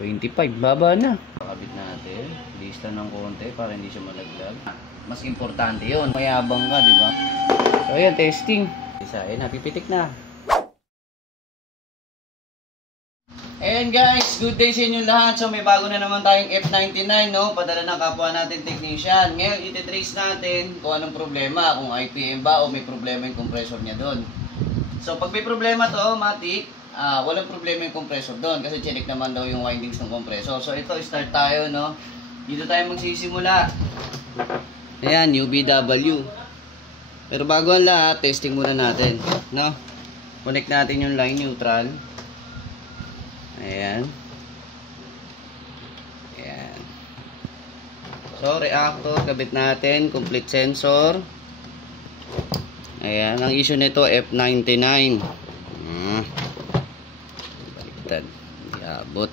25, baba na. Pakabit natin, lista ng konti para hindi siya malaglag. Mas importante yun, mayabang ka, di ba? So ayan, testing. Isa, napipitik na. Ayan guys, good day sa inyo lahat. So may bago na naman tayong F99, no? Padala ng kapwa natin technician. Ngayon, ititrace natin kung anong problema, kung IPM ba o may problema yung compressor niya doon. So pag may problema to, matik, walang problema yung compressor doon kasi chinik naman daw yung windings ng compressor. So ito, start tayo, no? Dito tayo magsisimula. Ayan, UBW. Pero bago ang lahat, testing muna natin, no? Connect natin yung line neutral. Ayan. Ayan. So, reactor, kabit natin. Complete sensor. Ayan. Ang issue nito, F99. Baliktad. Hindi abot.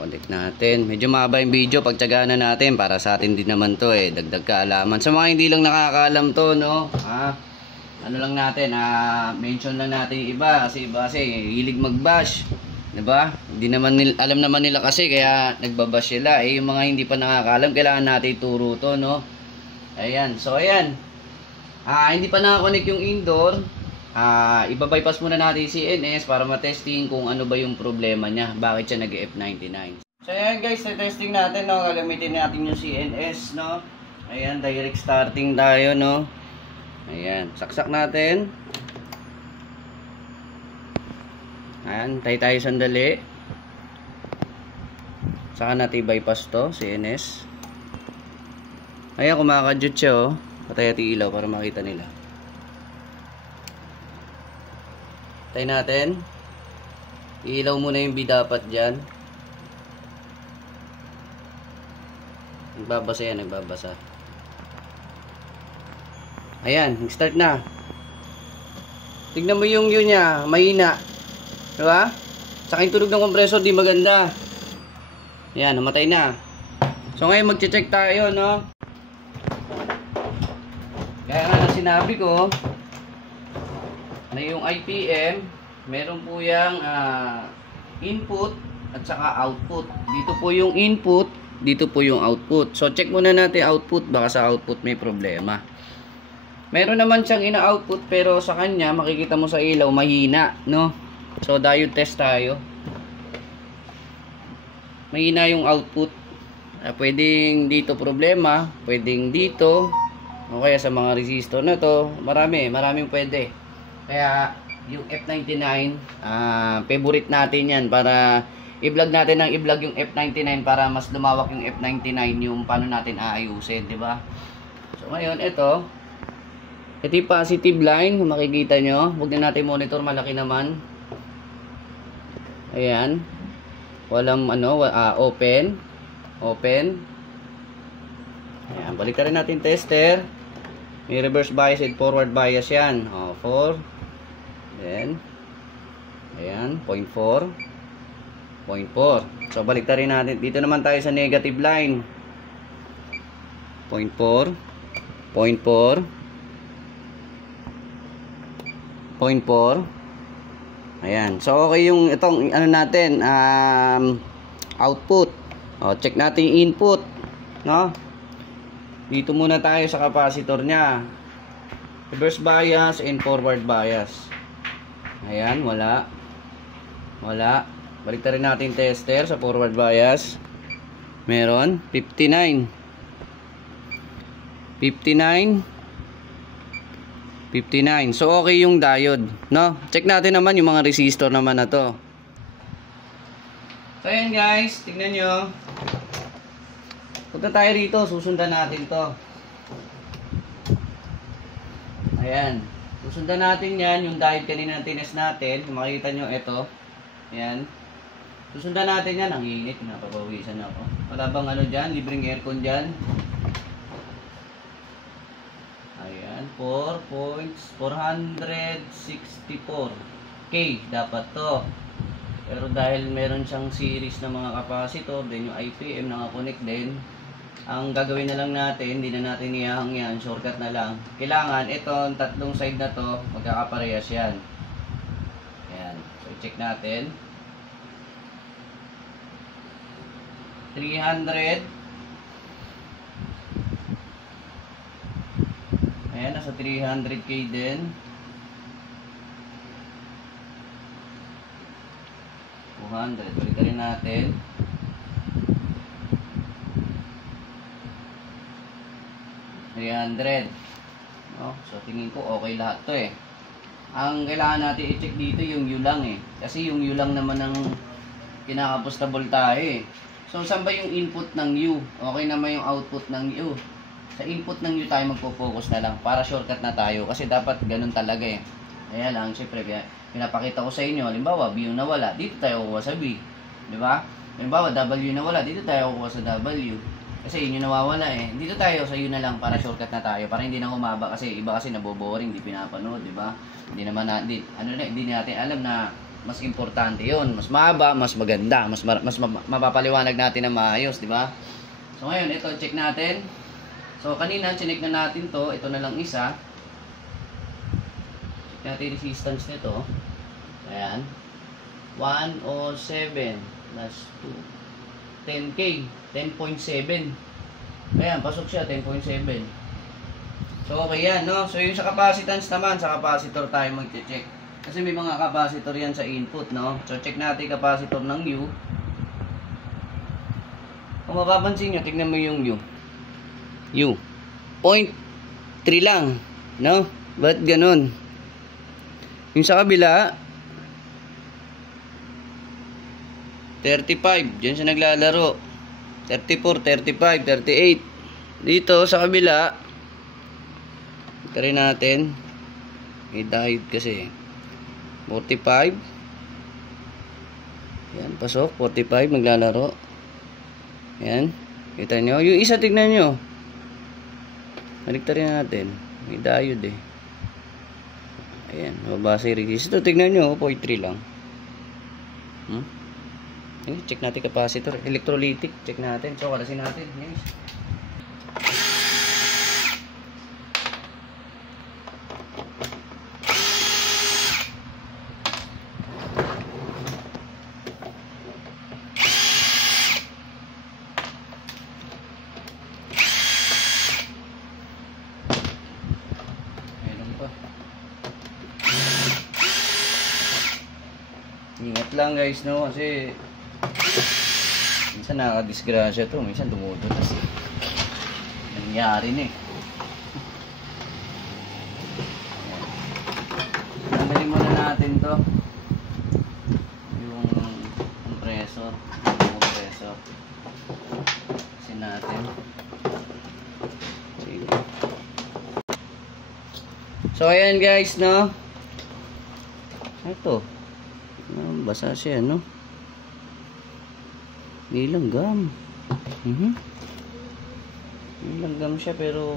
Connect natin. Medyo mahaba yung video. Pagtsagaan na natin. Para sa atin din naman to eh. Dagdag kaalaman. Sa mga hindi lang nakakaalam to, no? Ano lang natin, mention lang natin yung iba kasi hilig mag-bash, 'di ba? Hindi naman alam naman nila kasi kaya nagbabash sila. Yung mga hindi pa nakakaalam, kailangan natin ituro 'to, no? Ayan. So ayan. Hindi pa naka-connect yung indoor. Iba-bypass muna natin si CNS para ma-testing kung ano ba yung problema niya, bakit siya nag-F99. So ayan guys, testing natin, no? Gagamitin natin yung CNS, no? Ayan, direct starting tayo, no? Ayan, saksak natin. Ayan, tayo sandali. Saka natin bypass to, CNS. Ayan, kumakadyot siya, oh. Patay natin ilaw para makita nila. Tayo natin. Ilaw muna yung B dapat dyan. Nagbabasa yan, nagbabasa. Ayan, nag-start na. Tignan mo yung yun niya, mahina. Diba? Saka yung tunog ng compressor, di maganda. Ayan, namatay na. So ngayon mag-check tayo, no? Kaya nga sinabi ko, na yung IPM, meron po yung input at saka output. Dito po yung input, dito po yung output. So check muna natin output, baka sa output may problema. Meron naman siyang ina-output pero sa kanya makikita mo sa ilaw mahina, no? So diode test tayo. Mahina yung output. Pwedeng dito problema, pwedeng dito, o kaya sa mga resistor na to, maraming pwede. Kaya yung F99, favorite natin yan para i-vlog natin ng i-vlog yung F99 para mas lumawak yung F99 yung paano natin aayusin, di ba? So ngayon ito yung positive line, kung makikita nyo. Huwag na natin monitor, malaki naman. Ayan. Walang open. Open. Ayan, balik rin natin tester. May reverse bias and forward bias yan. 4. Then, ayan, 0.4. 0.4. So, balik rin natin. Dito naman tayo sa negative line. 0.4. 0.4. 0.4. Ayan. So okay yung itong ano natin, output. Check natin yung input, no? Dito muna tayo sa capacitor niya. Reverse bias and forward bias. Ayan, wala. Wala. Balik rin natin tester sa forward bias. Meron 59. 59. So okay yung diode, no? Check natin naman yung mga resistor naman na to. So ayan guys, tingnan nyo. Punta tayo rito, susundan natin to. Ayan. Susundan natin yan, yung diode kanina tinest natin. Kung makikita nyo, ito. Ayan. Susundan natin yan. Ang init, napapawisan ako. Wala bang ano dyan, libreng aircon dyan. Ayan, 4.464K dapat to. Pero dahil meron siyang series na mga capacitor, then yung IPM naka-connect din, ang gagawin na lang natin, hindi na natin iyahang yan, shortcut na lang. Kailangan, itong tatlong side na to, magkakaparehas yan. Ayan, so check natin. 300. Ayan, nasa 300k din. 200. Balik rin natin. 300. No? So, tingin ko okay lahat to eh. Ang kailangan natin i-check dito yung U lang eh. Kasi yung U lang naman ang kinakapostable tayo eh. So, saan ba yung input ng U? Okay naman yung output ng U. Sa input ng U tayo magpo-focus na lang para shortcut na tayo. Kasi dapat ganun talaga eh. Kaya lang, syempre, pinapakita ko sa inyo. Halimbawa, B yung nawala. Dito tayo kukuha sa B. Diba? Halimbawa, W yung nawala. Dito tayo kukuha sa W. Kasi yun yung nawawala eh. Dito tayo sa yun na lang para shortcut na tayo. Para hindi na humaba kasi iba kasi naboboring, hindi pinapanood, di ba? Hindi naman natin, hindi natin alam na mas importante yun. Mas mahaba, mas maganda, mas mapapaliwanag natin na maayos, di ba? So ngayon, ito, check natin. So kanina, chinek na natin to. Ito na lang isa. Check natin resistance nito. Ayan. 107 plus 2. 10K. 10.7. Ayan, pasok siya, 10.7. So, okay yan, no? So, yung sa capacitance naman, sa capacitor tayo mag-check. Kasi may mga capacitor yan sa input, no? So, check natin capacitor ng U. Kung mapapansin nyo, tignan mo yung U. U. 0.3 lang, no? Ba't ganun? Yung sa kabila, 35. Diyan siya naglalaro. 34, 35, 38. Dito sa kabila, ito rin natin. May diode kasi. 45. Yan, pasok. 45, naglalaro. Yan. Kita nyo. Yung isa, tignan nyo. Malikta rin natin. May diode eh. Ayan, mabasa yung resistor. Tignan nyo, 0.3 lang. Check natin capacitor, electrolytic, check natin. So, kalasin natin. Yes. Meron pa. Ingat lang guys, no? Kasi minsan nakakadisgrasya to, minsan dumudulas eh. Nangyari na eh. Tanggalin muna natin to. Yung compressor. Kasi natin. Sige. So ayan guys, no? Ito. Basa siya, no? Nilanggam. Nilanggam siya pero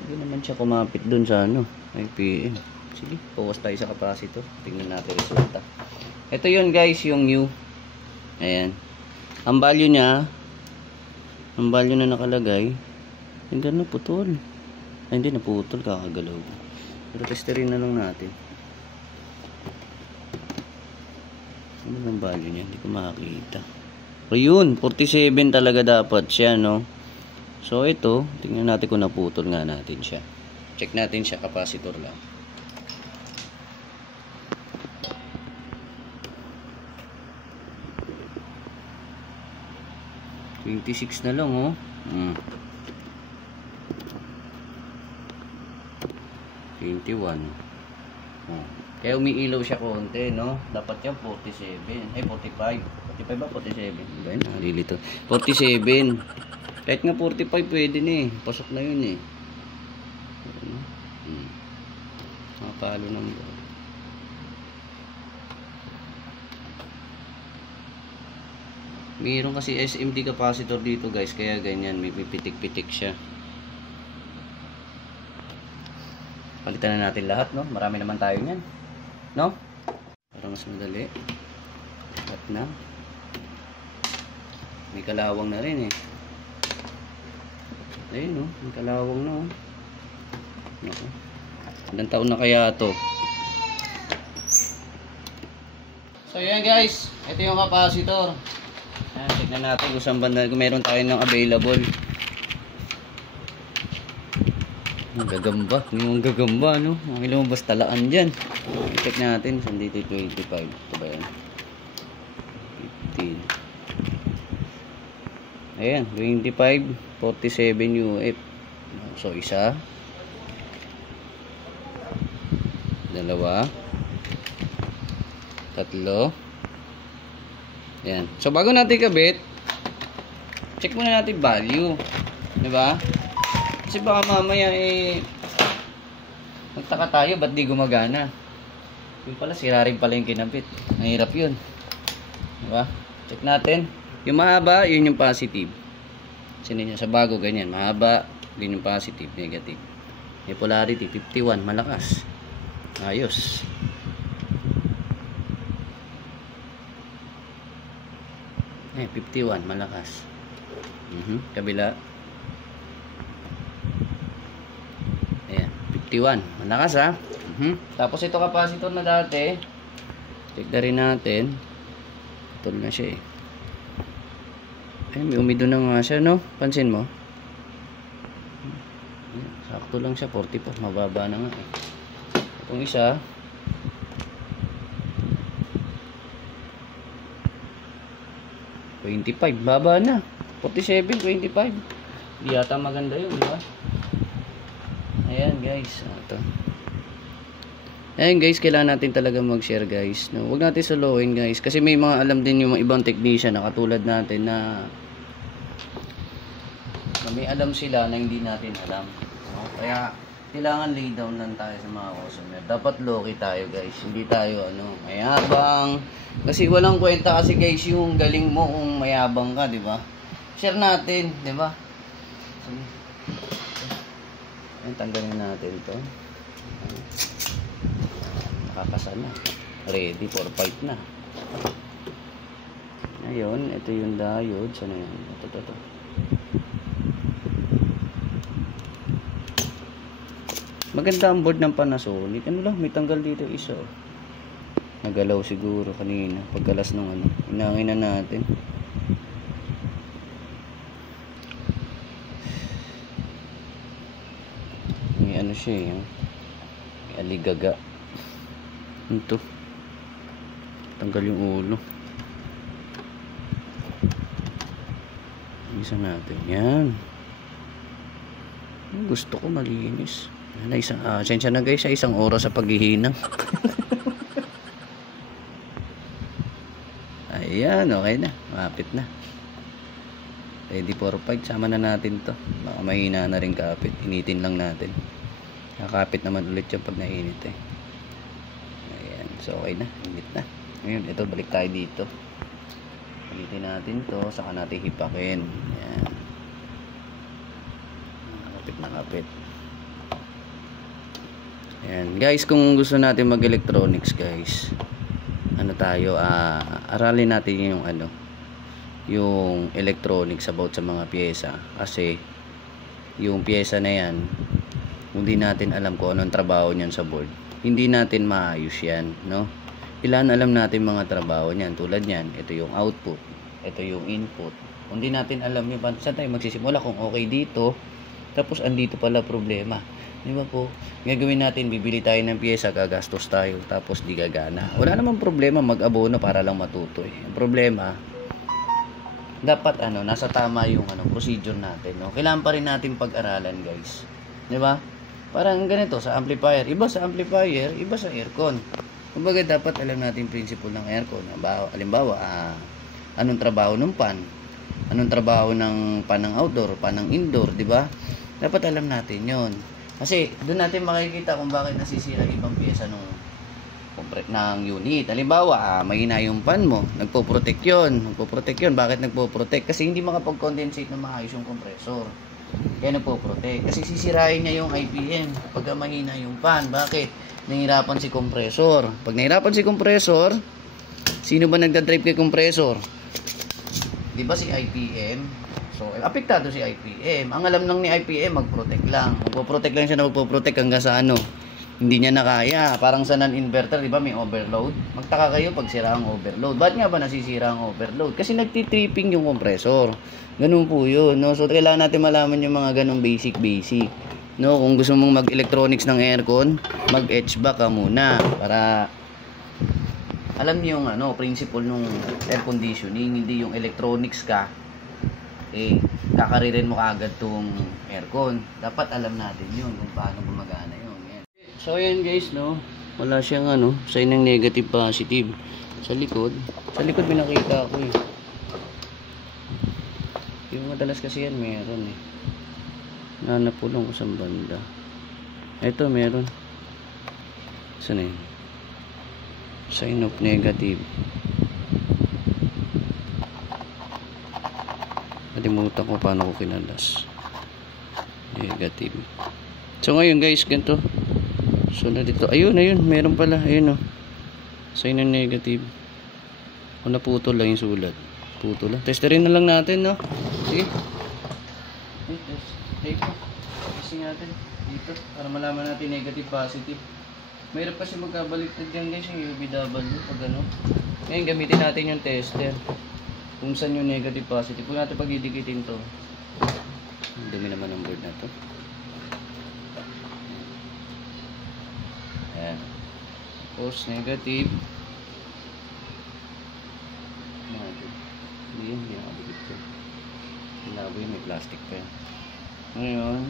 hindi naman siya kumapit dun sa ano, IPM. Sige, focus tayo sa capacitor. Tingnan natin resulta. Ito yun guys, yung U. Ayan. Ang value niya, ang value na nakalagay, hindi na putol. Ay, hindi naputol, kakagalaw. Pero testerin na lang natin. Ano ang value niya? Hindi ko makakita. O yun, 47 talaga dapat siya, no? So ito, tingnan natin kung naputol nga natin siya. Check natin siya, capacitor lang. $26 na lang, oh. 21. Oh. Kaya umiilaw siya konti, no? Dapat yan 47. Ay, 45. 45 ba? 47. Diba yun? Nalilito. 47. Kahit nga 45 pwede na eh. Pasok na yun eh. Makapalo ng mayroon kasi SMD capacitor dito guys. Kaya ganyan. May pitik-pitik siya. Palitan na natin lahat, no? Marami naman tayo niyan. No? Para mas madali. At na. May kalawang na rin eh. Ayun, no? May kalawang na, oh. Naku. Ilang taon na kaya to? So, yan guys. Ito yung capacitor. Ayan, tignan natin kung saan banda, kung meron tayo ng available. Ang gagamba, yung gagamba, no? Ang lumabas talaan dyan. Check natin, saan dito 25. Ito ba yan? 15. Ayan, 25, 47 UF. So, isa. Dalawa. Tatlo. Ayan. So, bago natin kabit, check muna natin value. Diba? Kasi baka mamaya magtaka tayo, ba't di gumagana? Yung pala, sira rin pala yung kinabit. Mahirap yun. Diba? Check natin. Yung mahaba, yun yung positive. Sino niya sa bago, ganyan. Mahaba, yun yung positive, negative. May polarity, 51, malakas. Ayos. Eh, 51, malakas. Kabila. Ayan, 51, malakas ha. Tapos ito capacitor na dati. Check na rin natin. Tol na siya eh. Ay, may umido na nga siya, no? Pansin mo? Sakto lang siya, 44. Mababa na nga eh. Itong isa, $25, baba na. 47, 25. Di yata maganda yun, di ba? Ayan guys, ito. Ayan guys, kailangan natin talaga mag-share guys, no? Huwag natin soloin guys, kasi may mga alam din yung mga ibang technician na katulad natin na may alam sila na hindi natin alam, no? Kaya kailangan lay down lang tayo sa mga customer. Dapat low-key tayo guys, hindi tayo mayabang. Kasi walang kwenta kasi guys yung galing mo kung mayabang ka, di ba? Share natin, di ba? Sige. Ayan, tanggalin natin to. Nakakasa na. Ready for fight na. Ayun, ito yung diode. Saan na yan? Ito. Maganda ang board ng Panasonic. Ano lang, may tanggal dito isa. Nagalaw siguro kanina. Pagkalas ng inangin na natin. May siya eh. May aligaga. Ito. Tanggal yung ulo. Isa natin. Yan. Gusto ko malinis. Sensya na guys, isang oras sa paghihinang. Ayan, okay na. Mapit na. Ready for fight. Sama na natin to. Baka mahina na rin kapit. Initin lang natin. Nakapit naman ulit yung pag nainit eh. Ayan. So okay na. Init na. Ngayon, ito balik tayo dito. Initin natin to. Saka natin hipakin. Ayan. Kapit na kapit. Ayan. Guys, kung gusto natin mag-electronics guys, aralin natin yung electronics about sa mga pyesa. Kasi yung pyesa na yan, hindi natin alam kung anong trabaho niyan sa board, hindi natin maayos yan, no? Kailangan alam natin mga trabaho niyan. Tulad niyan, ito yung output, ito yung input. Kung hindi natin alam yung saan tayo magsisimula, kung okay dito, tapos andito pala problema. Di ba po? Gagawin natin, bibili tayo ng pyesa, gagastos tayo, tapos di gagana. Wala namang problema mag-abono para lang matuto eh. Ang problema, dapat nasa tama yung procedure natin, no? Kailangan pa rin natin pag-aralan, guys. Di ba? Parang ganito sa amplifier, iba sa amplifier, iba sa aircon. Kumbaga dapat alam natin principle ng aircon. Halimbawa, anong trabaho ng fan? Anong trabaho ng pan ng outdoor, pan ng indoor, di ba? Dapat alam natin 'yon. Kasi doon natin makikita kung bakit nasisira ibang piyesa ng unit. Halimbawa, mahina yung fan mo, nagpo-protect yun. Bakit nagpo-protect? Kasi hindi makapag-condensate na maayos yung compressor. Kaya nagpo-protect. Kasi sisirain niya yung IPM pag mahina yung fan. Bakit? Nahirapan si compressor. Pag nahirapan si compressor, sino ba nagdadrive kay compressor? Di ba si IPM? So, apektado si IPM. Ang alam lang ni IPM, mag-protect lang. Magpo-protect lang siya na magpo-protect hanggang sa Hindi niya na kaya. Parang sa non-inverter, di ba, may overload. Magtaka kayo pag sira ang overload. Ba't nga ba nasisira ang overload? Kasi nagtitripping yung compressor. Ganun po yun, no? So, kailangan natin malaman yung mga ganung basic. No, kung gusto mong mag-electronics ng aircon, mag-HVAC ka muna para alam niyo yung principle ng air conditioning, hindi yung electronics ka kakaririn mo kaagad tong aircon. Dapat alam natin yun kung paano gumagana yun. Yan. So ayan guys, no, wala siyang sign ng negative positive sa likod may nakita ako yung madalas kasi yan meron nanapulong ko sa banda. Ito meron. Saan yun? Sign of negative. Nalimutan ko paano ko kinalas. Negative. So ngayon guys, ganito. So na dito. Ayun. Meron pala. Ayun sign ng negative. O naputol lang yung sulat. Putol lang. Testerin na lang natin, no? Sige. Testing natin dito para malaman natin negative positive. Mayroon kasi magkabaliktad yan guys yung UVW pag ngayon gamitin natin yung tester kung saan yung negative positive. Kung natin pagdidikitin to, dumi naman ang board na to. Ayan, post negative hindi nakabigit ko. Labo may plastic pa yan. Ngayon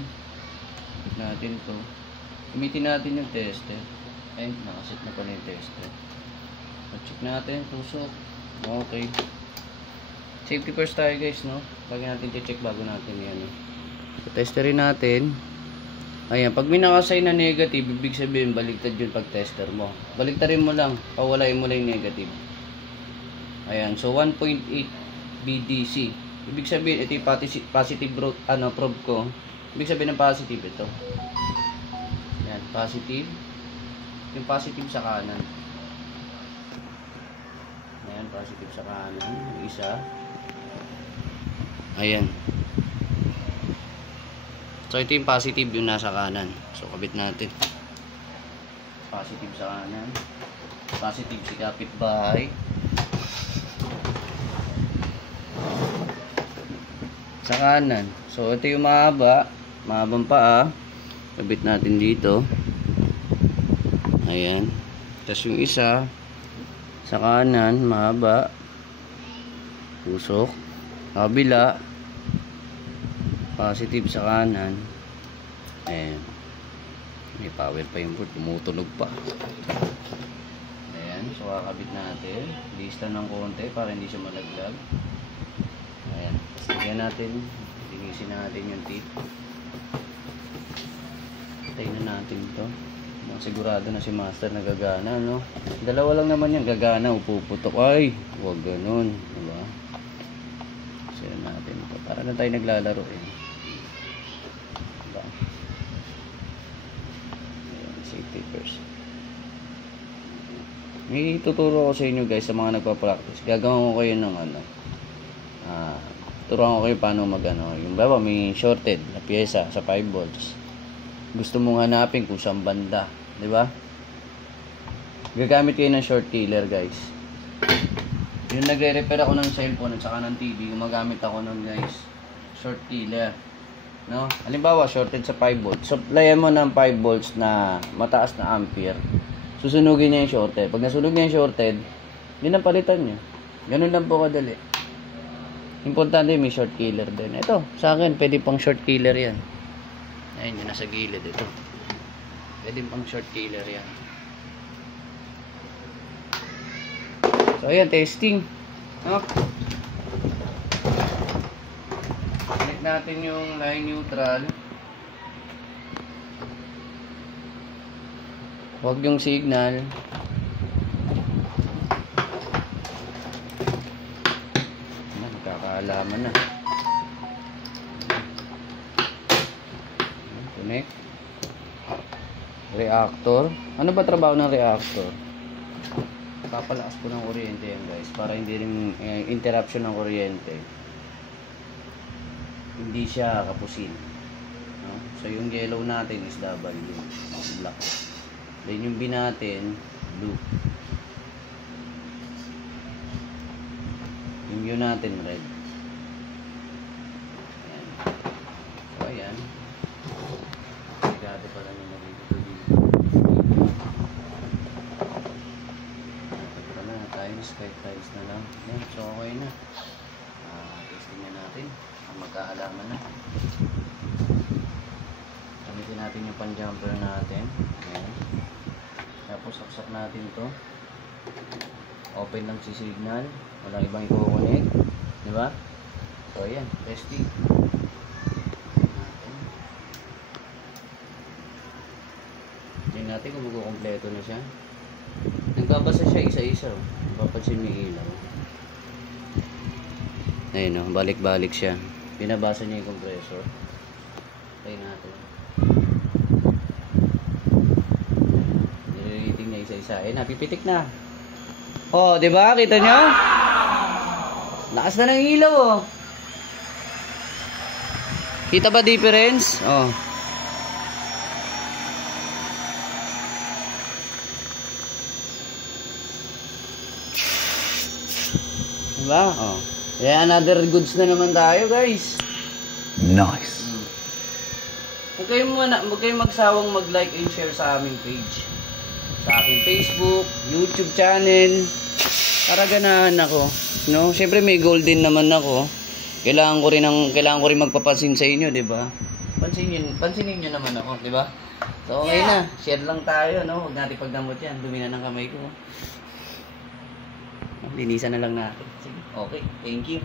natin to, gamitin natin yung tester. Ay, nakasit na pala yung tester. Check natin, tusok. Okay. Safety first tayo guys, no? Lagi natin check bago natin yan. Testerin natin. Ayan, pag may nakasign na negative, ibig sabihin baligtad yun pag tester mo. Baligtarin mo lang, pawalain mo lang yung negative. Ayan, so 1.8 BDC. Ibig sabihin, ito yung positive probe ko. Ibig sabihin ng positive ito. Yan, positive. Yung positive sa kanan. Ayan, positive sa kanan. Yung isa. Ayan. So, ito yung positive yung nasa kanan. So, kabit natin. Positive sa kanan. Positive si kapitbahay. Sa kanan. So, ito yung mahabang paa. Kabit natin dito. Ayan. Tapos yung isa sa kanan, mahaba. Pusok. Kabila. Positive sa kanan. Ayan. May power pa yung board. Tumutunog pa. Ayan. So, kakabit natin. Lista ng konti para hindi siya malaglag. Ayan. Lagyan natin, linisin natin yung teeth. Patay na natin ito. Sigurado na si master na gagana, no? Dalawa lang naman yan, gagana, upuputok. Ay, huwag ganun, diba? Sira natin ito. Para na tayo naglalaro diba? Ayan, safety first. May tuturo ko sa inyo guys sa mga nagpa-practice. Gagawin ko kayo ng turuan ko kayo paano yung baba may shorted na pyesa sa 5 volts. Gusto mong hanapin kung saan banda, di ba? Gagamit kayo ng short killer guys. Yung nagre-repair ako ng cellphone at saka ng TV, gumagamit ako ng guys short killer, no? Halimbawa shorted sa 5 volts, supplyan mo ng 5 volts na mataas na ampere, susunugin niya yung shorted. Pag nasunog niya yung shorted, yun ang palitan niya. Ganun lang po kadali. Importante may short killer din. Ito, sa akin, pwede pang short killer yan. Ayun, yun nasa gilid ito. Pwede pang short killer yan. So, ayan, testing. Connect natin yung line neutral. Huwag yung signal. Alaman na. Connect. Reactor. Ano ba trabaho ng reactor? Papalakas po ng kuryente yan guys. Para hindi rin interruption ng kuryente. Hindi siya kapusin. No? So yung yellow natin is W. Black. Then yung B natin, blue. Yung U natin, red. Ayan. So, ayan. Sigado pala nung nagigito dito. Ito na, tiles, kahit tiles na lang. Ayan, so okay na. Testing na natin. Ang magkaalaman na. Gamitin natin yung pan-jumper natin. Ayan. Tapos saksak natin to. Open lang si signal. Walang ibang i-connect. Diba? So ayan, testing. Tingnan natin kung magkukompleto na siya. Nagbabasa siya isa-isa. Papansin mo yung ilaw. Ayun o, balik-balik siya. Binabasa niya yung compressor. Try natin. Nililiting niya isa-isa. Eh, napipitik na. Oh, di ba? Kita nyo? Lakas na ng ilaw, oh. Kita ba difference? Oh. Diba? Oh. Yeah, another goods na naman tayo, guys. Nice. Huwag kayong magsawang mag-like and share sa aming page. Sa aking Facebook, YouTube channel. Para ganahan ako, no? Syempre may goal din naman ako. Kailangan ko rin magpapansin sa inyo, 'di ba? Pansinin niyo naman ako, 'di ba? So okay na, share lang tayo, no? Huwag natin pagdamot 'yan. Dumi na ng kamay ko. Linisan na lang natin. Sige. Okay, thank you.